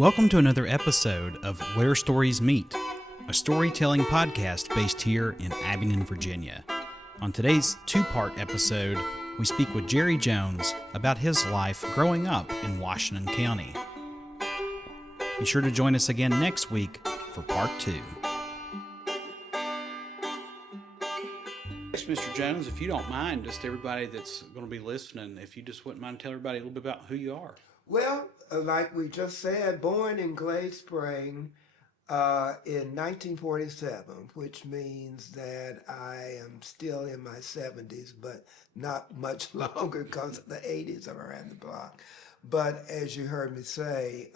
Welcome to another episode of Where Stories Meet, a storytelling podcast based here in Abingdon, Virginia. On today's two-part episode, we speak with Jerry Jones about his life growing up in Washington County. Be sure to join us again next week for part two. Mr. Jones, if you don't mind, just everybody that's going to be listening, if you just wouldn't mind telling everybody a little bit about who you are. Well, like we just said, born in Glade Spring in 1947, which means that I am still in my 70s, but not much longer because the 80s are around the block. But as you heard me say,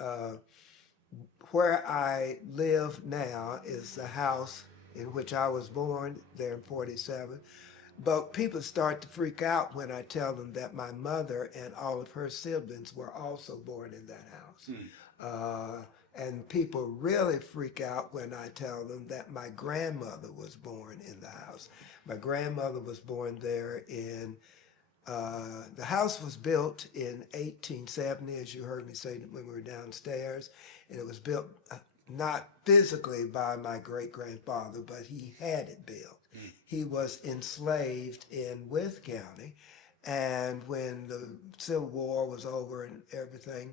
where I live now is the house in which I was born there in 47. But people start to freak out when I tell them that my mother and all of her siblings were also born in that house. And people really freak out when I tell them that my grandmother was born in the house. My grandmother was born there in, the house was built in 1870, as you heard me say when we were downstairs. And it was built not physically by my great-grandfather, but he had it built. He was enslaved in Wythe County, and when the Civil War was over and everything,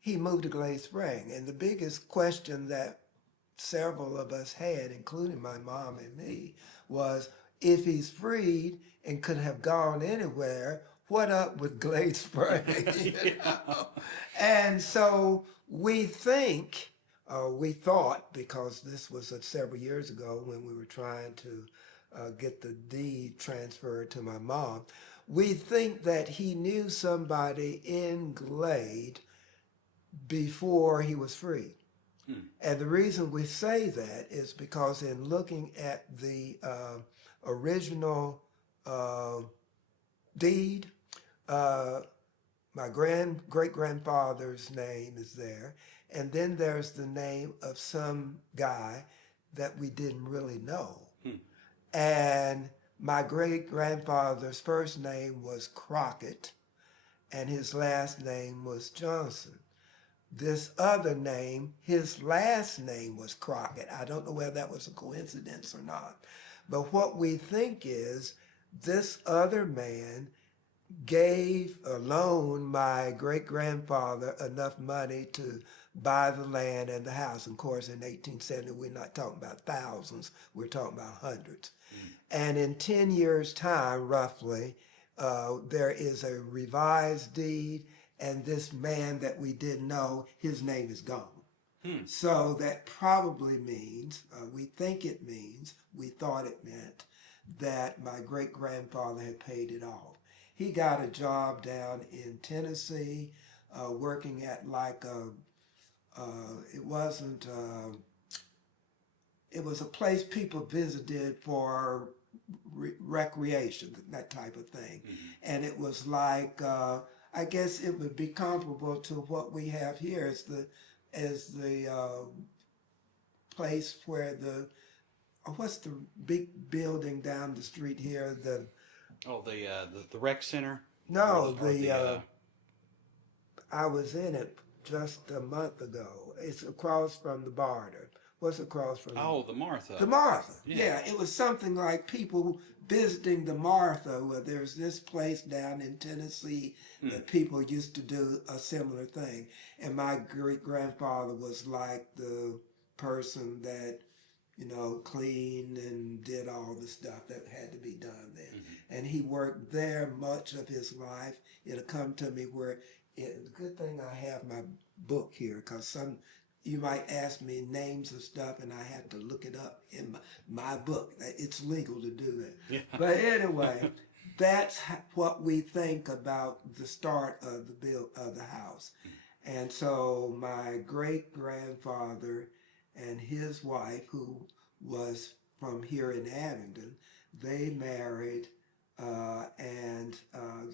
he moved to Glade Spring. And the biggest question that several of us had, including my mom and me, was if he's freed and could have gone anywhere, what up with Glade Spring? You know? And so we thought, because this was several years ago when we were trying to get the deed transferred to my mom, we think that he knew somebody in Glade before he was freed. And the reason we say that is because in looking at the original deed, my great-grandfather's name is there, and then there's the name of some guy that we didn't really know. And my great-grandfather's first name was Crockett, and his last name was Johnson. This other name, his last name was Crockett. I don't know whether that was a coincidence or not. But what we think is this other man gave or loaned my great-grandfather enough money to buy the land and the house. Of course, in 1870, we're not talking about thousands, we're talking about hundreds. And in 10 years' time, roughly, there is a revised deed, and this man that we didn't know, his name is gone. So that probably means, we think it means, we thought it meant, that my great-grandfather had paid it off. He got a job down in Tennessee, working at like it was a place people visited for recreation, that type of thing. And it was like, I guess it would be comparable to what we have here as the place where what's the big building down the street here? The rec center? No, I was in it just a month ago. It's across from the Barter. What's across from the Martha. The Martha. Yeah, it was something like people visiting the Martha, where there's this place down in Tennessee that people used to do a similar thing. And my great-grandfather was like the person that, cleaned and did all the stuff that had to be done there. And he worked there much of his life. It'll come to me where, it's a good thing I have my book here, because you might ask me names of stuff and I have to look it up in my book. It's legal to do that. Yeah. But anyway, that's what we think about the start of the house. And so my great-grandfather and his wife, who was from here in Abingdon, they married and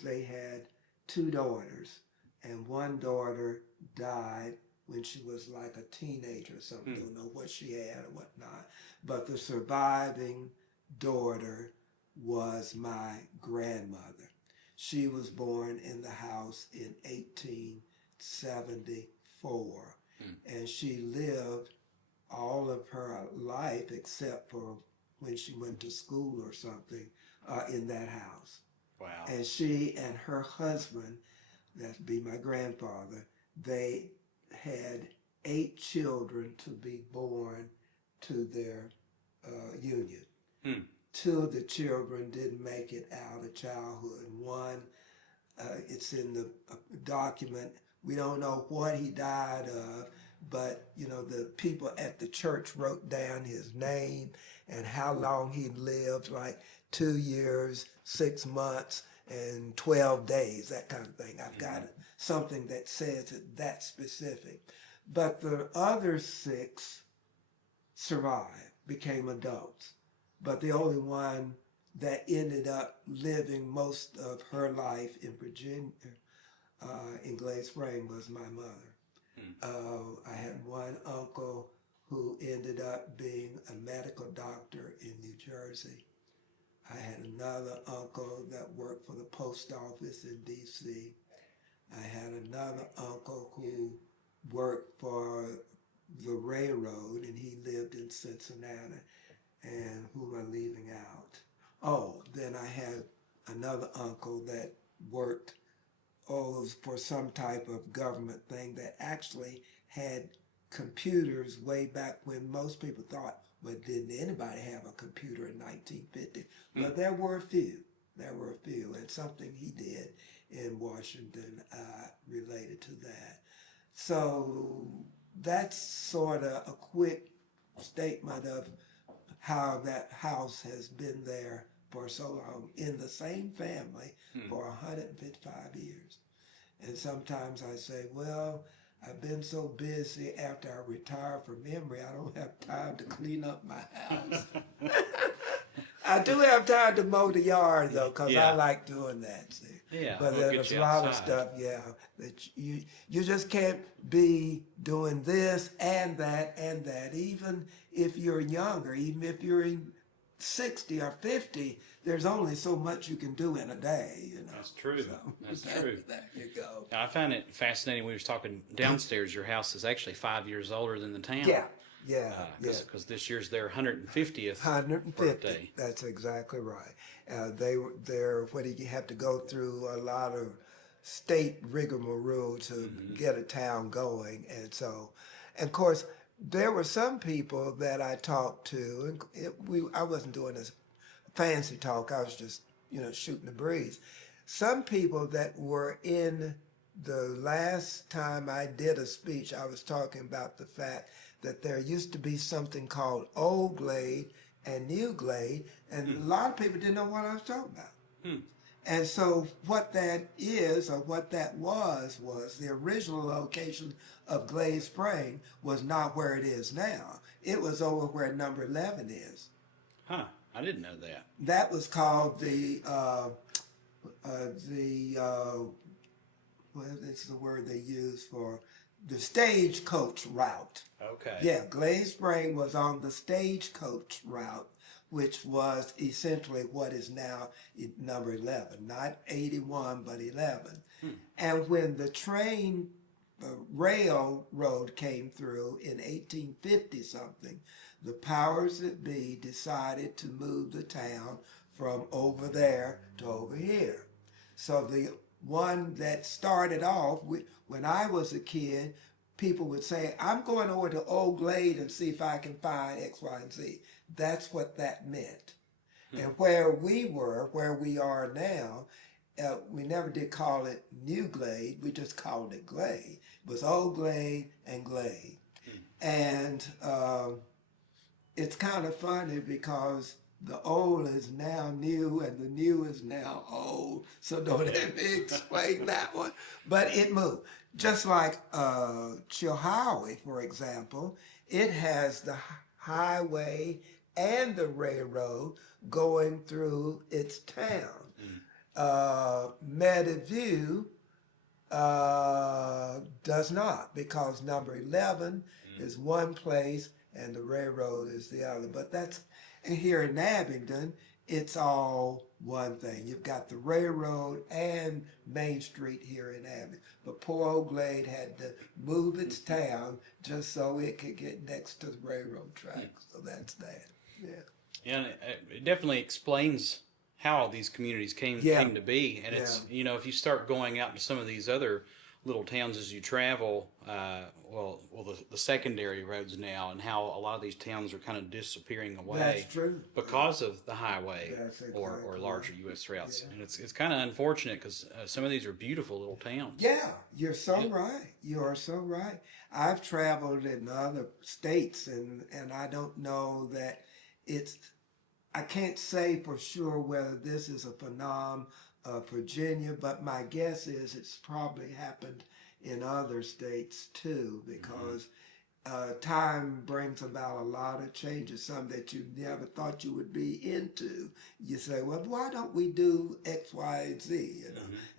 they had two daughters. And one daughter died when she was like a teenager or something. Don't know what she had or whatnot. But the surviving daughter was my grandmother. She was born in the house in 1874. And she lived all of her life except for when she went to school or something in that house. Wow. And she and her husband, that'd be my grandfather, they had 8 children to be born to their union. 2 of the children didn't make it out of childhood. One, it's in the document. We don't know what he died of, but the people at the church wrote down his name and how long he lived, like 2 years, 6 months, and 12 days, that kind of thing. I've got something that says it that specific. But the other 6 survived, became adults. But the only one that ended up living most of her life in Virginia, in Glade Spring, was my mother. I had one uncle who ended up being a medical doctor in New Jersey. I had another uncle that worked for the post office in D.C. I had another uncle who worked for the railroad, and he lived in Cincinnati. And who am I leaving out? Oh, then I had another uncle that worked for some type of government thing that actually had computers way back when most people thought, well, didn't anybody have a computer in 1950? But there were a few. There were a few, and something he did in Washington related to that. So that's sort of a quick statement of how that house has been there for so long in the same family for 155 years. And sometimes I say, well, I've been so busy after I retire from memory, I don't have time to clean up my house. I do have time to mow the yard, though, because I like doing that. See? Yeah, but we'll there's get a you lot of outside. stuff, that you just can't be doing this and that, even if you're younger, even if you're in 60 or 50, there's only so much you can do in a day. That's true. So, That's true. There you go. I find it fascinating. We was talking downstairs. Your house is actually 5 years older than the town. Yeah. Because this year's their 150th 150. birthday. That's exactly right. They're what you have to go through a lot of state rigmarole to get a town going, and so, and of course, there were some people that I talked to, and I wasn't doing this fancy talk. I was just shooting the breeze. Some people that were in the last time I did a speech, I was talking about the fact that there used to be something called Old Glade and New Glade, and a lot of people didn't know what I was talking about. And so what that is, or what that was the original location of Glade Spring was not where it is now. It was over where number 11 is. Huh, I didn't know that. That was called what is the word they use for the stagecoach route. Okay. Yeah, Glade Spring was on the stagecoach route, which was essentially what is now number 11, not 81, but 11. And when the railroad came through in 1850 something, the powers that be decided to move the town from over there to over here. So the one that started off, when I was a kid, people would say, I'm going over to Old Glade and see if I can find X, Y, and Z. That's what that meant. And where we are now, we never did call it New Glade. We just called it Glade. It was Old Glade and Glade. And it's kind of funny because the old is now new and the new is now old. So don't let me explain that one. But it moved. Just like Chilhowie, for example, it has the highway and the railroad going through its town. Meadowview does not, because number 11 is one place and the railroad is the other. But that's here in Abingdon. it's all one thing. You've got the railroad and Main Street here in Abingdon. But poor old Glade had to move its town just so it could get next to the railroad tracks. So that's that. Yeah. Yeah, and it definitely explains how all these communities Yeah. came to be. And it's, if you start going out to some of these other little towns as you travel, the secondary roads now, and how a lot of these towns are kind of disappearing away. That's true. Because of the highway. That's exactly or larger U.S. routes. Yeah. And it's kind of unfortunate because some of these are beautiful little towns. Yeah, you're so right. You are so right. I've traveled in other states, and I don't know that I can't say for sure whether this is a phenomenon of Virginia, but my guess is it's probably happened in other states too, because time brings about a lot of changes, some that you never thought you would be into. You say, well, why don't we do X, Y, and Z?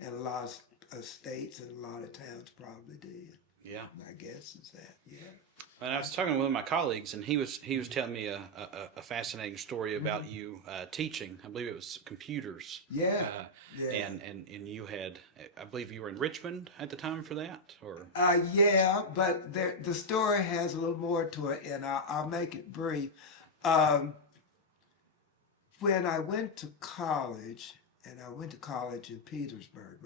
And a lot of states and a lot of towns probably did. Yeah. My guess is that, yeah. And I was talking with one of my colleagues, and he was telling me a fascinating story about you teaching. I believe it was computers. Yeah. And you had, I believe you were in Richmond at the time for that, or? Yeah, but the story has a little more to it, and I'll make it brief. When I went to college, and I went to college in Petersburg,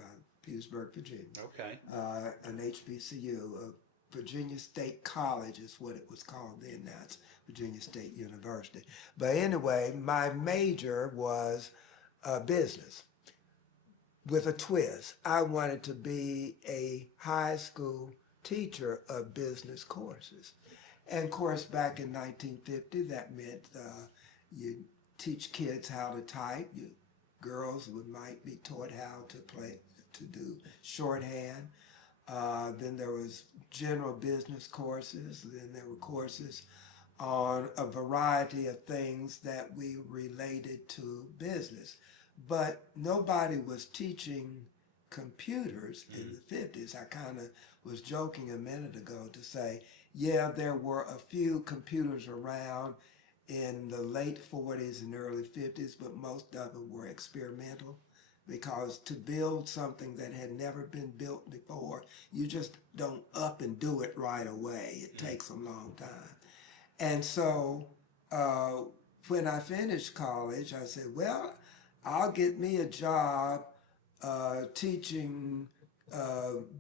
Virginia. Okay. An HBCU, Virginia State College is what it was called then. Now it's Virginia State University. But anyway, my major was business with a twist. I wanted to be a high school teacher of business courses. And of course, back in 1950, that meant you teach kids how to type. Girls might be taught how to do shorthand. Then there was general business courses. Then there were courses on a variety of things that we related to business. But nobody was teaching computers in the 50s. I kind of was joking a minute ago to say, yeah, there were a few computers around in the late 40s and early 50s, but most of them were experimental. Because to build something that had never been built before, you just don't up and do it right away. It takes a long time. And so when I finished college, I said, well, I'll get me a job teaching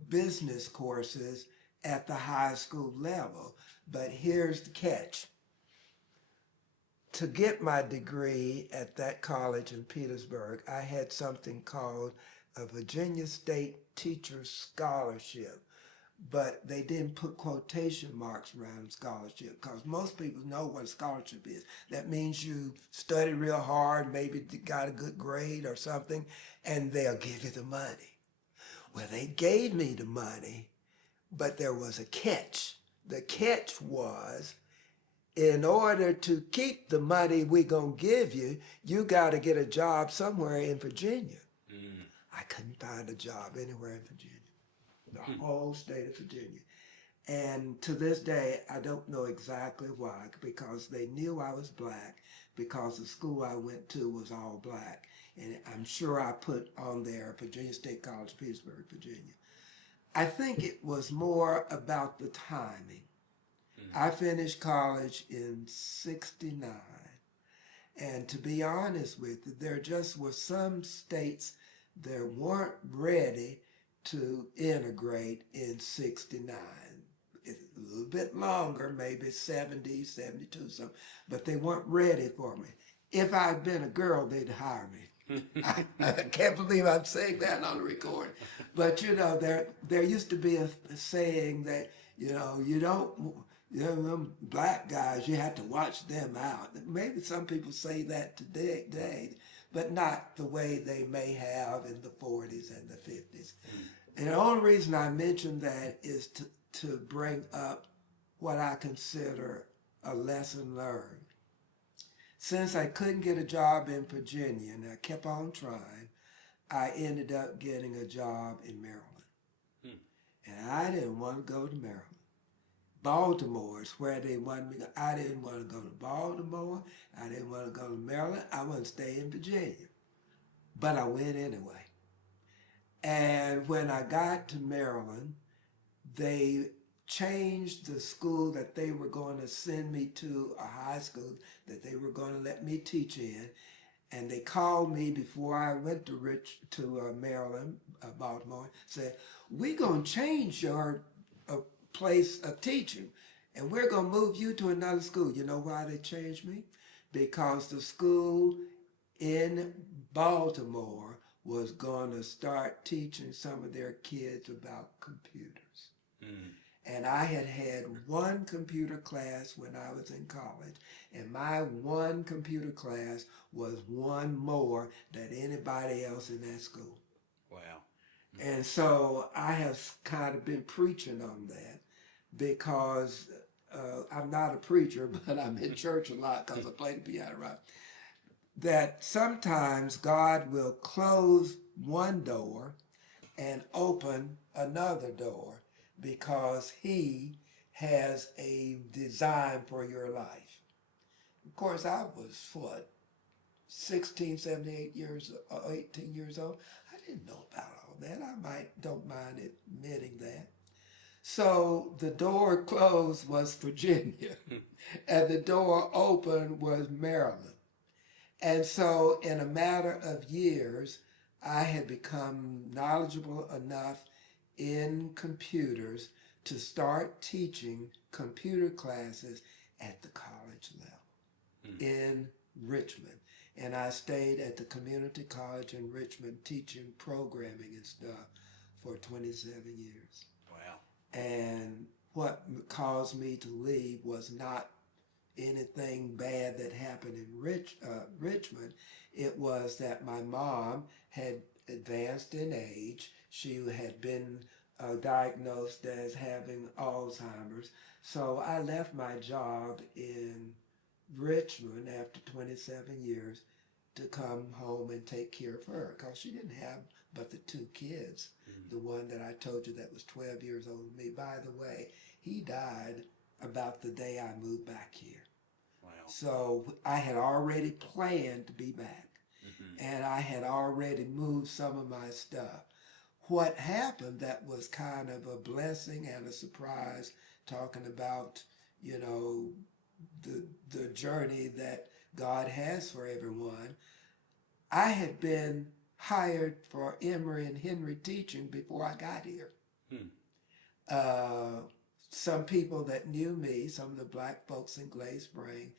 business courses at the high school level. But here's the catch. To get my degree at that college in Petersburg, I had something called a Virginia State Teacher's Scholarship, but they didn't put quotation marks around scholarship because most people know what a scholarship is. That means you study real hard, maybe got a good grade or something, and they'll give you the money. Well, they gave me the money, but there was a catch. The catch was, in order to keep the money we're going to give you, you got to get a job somewhere in Virginia. I couldn't find a job anywhere in Virginia, the whole state of Virginia. And to this day, I don't know exactly why, because they knew I was black, because the school I went to was all black. And I'm sure I put on there Virginia State College, Petersburg, Virginia. I think it was more about the timing. I finished college in '69, and to be honest with you, there just were some states that weren't ready to integrate in '69. It's a little bit longer, maybe 70, 72, something, but they weren't ready for me. If I'd been a girl, they'd hire me. I can't believe I'm saying that on the recording. But, there used to be a saying that, you don't... them black guys, you have to watch them out. Maybe some people say that today, but not the way they may have in the 40s and the 50s. And the only reason I mention that is to bring up what I consider a lesson learned. Since I couldn't get a job in Virginia, and I kept on trying, I ended up getting a job in Maryland. And I didn't want to go to Maryland. Baltimore is where they wanted me to go. I didn't want to go to Baltimore. I didn't want to go to Maryland. I wanted to stay in Virginia. But I went anyway. And when I got to Maryland, they changed the school that they were going to send me to, a high school that they were going to let me teach in. And they called me before I went to Maryland, Baltimore, said, we're going to change your place of teaching, and we're going to move you to another school. You know why they changed me? Because the school in Baltimore was going to start teaching some of their kids about computers. Mm. And I had had one computer class when I was in college, and my one computer class was one more than anybody else in that school. Wow. And so I have kind of been preaching on that because I'm not a preacher, but I'm in church a lot because I play the piano, right? That sometimes God will close one door and open another door because he has a design for your life. Of course, I was, 16, 17, 18 years old. I didn't know about all that. Don't mind admitting that. So the door closed was Virginia, and the door open was Maryland. And so in a matter of years, I had become knowledgeable enough in computers to start teaching computer classes at the college level in Richmond. And I stayed at the community college in Richmond teaching programming and stuff for 27 years. Wow. And what caused me to leave was not anything bad that happened in Richmond. It was that my mom had advanced in age. She had been diagnosed as having Alzheimer's. So I left my job in Richmond after 27 years to come home and take care of her because she didn't have but the two kids. Mm-hmm. The one that I told you that was 12 years older than me. By the way, he died about the day I moved back here. Wow. So I had already planned to be back. Mm-hmm. And I had already moved some of my stuff. What happened that was kind of a blessing and a surprise, talking about, the journey that God has for everyone. I had been hired for Emory and Henry teaching before I got here. Some people that knew me, some of the black folks in Glade Spring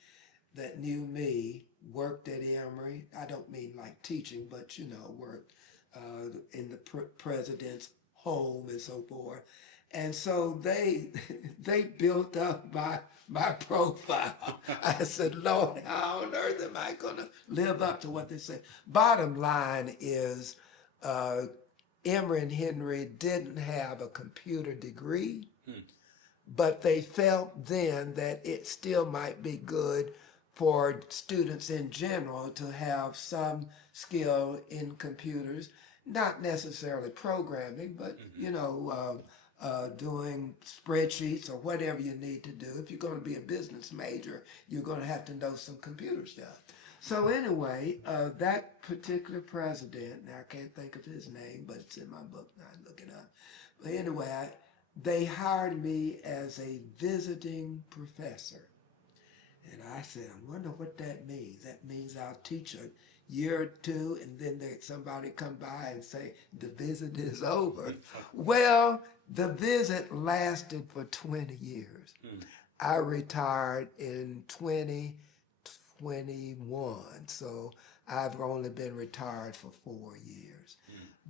that knew me, worked at Emory. I don't mean like teaching, but worked in the president's home and so forth. And so they built up my profile. I said, Lord, how on earth am I going to live up to what they say? Bottom line is, Emory and Henry didn't have a computer degree, but they felt then that it still might be good for students in general to have some skill in computers, not necessarily programming, but, doing spreadsheets or whatever you need to do. If you're going to be a business major, you're going to have to know some computer stuff. So anyway, that particular president, now I can't think of his name, but it's in my book now, I look it up. But anyway, they hired me as a visiting professor. And I said, I wonder what that means. That means I'll teach a year or two, and then somebody come by and say, the visit is over. Well, the visit lasted for 20 years. I retired in 2021, so I've only been retired for 4 years.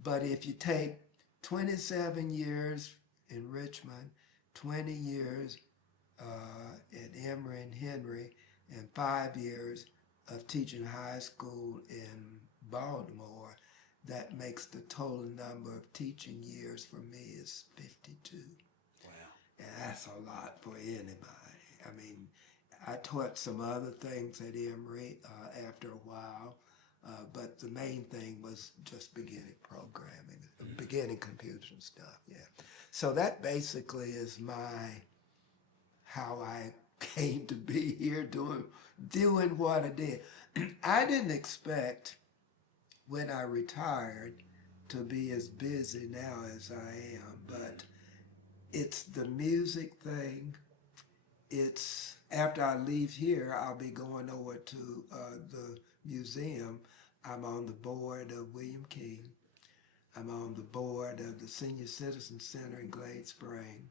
But if you take 27 years in Richmond, 20 years at Emory and Henry, and 5 years of teaching high school in Baltimore, that makes the total number of teaching years for me is 52. Wow. And that's a lot for anybody. I mean, I taught some other things at Emory after a while, but the main thing was just beginning programming, beginning computers and stuff, yeah. So that basically is my how I came to be here doing what I did. I didn't expect when I retired to be as busy now as I am, but it's the music thing. It's after I leave here, I'll be going over to the museum. I'm on the board of William King. I'm on the board of the Senior Citizen Center in Glade Spring.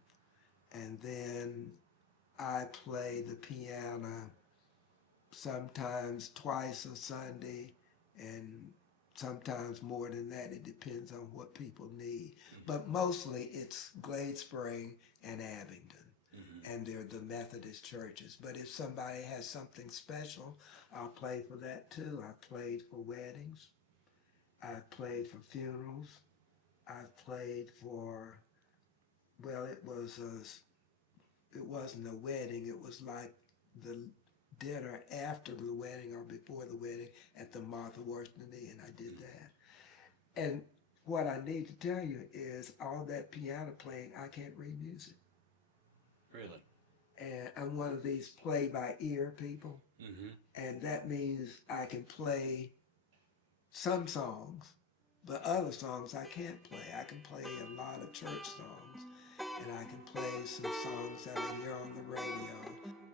And then I play the piano sometimes twice a Sunday and sometimes more than that. It depends on what people need. But mostly it's Glade Spring and Abingdon. And they're the Methodist churches. But if somebody has something special, I'll play for that too. I played for weddings. I've played for funerals. I've played for, well, it wasn't a wedding. It was like the dinner after the wedding or before the wedding at the Martha Washington Inn. I did that. And what I need to tell you is all that piano playing, I can't read music. Really? And I'm one of these play-by-ear people. And that means I can play some songs, but other songs I can't play. I can play a lot of church songs, and I can play some songs that I hear on the radio.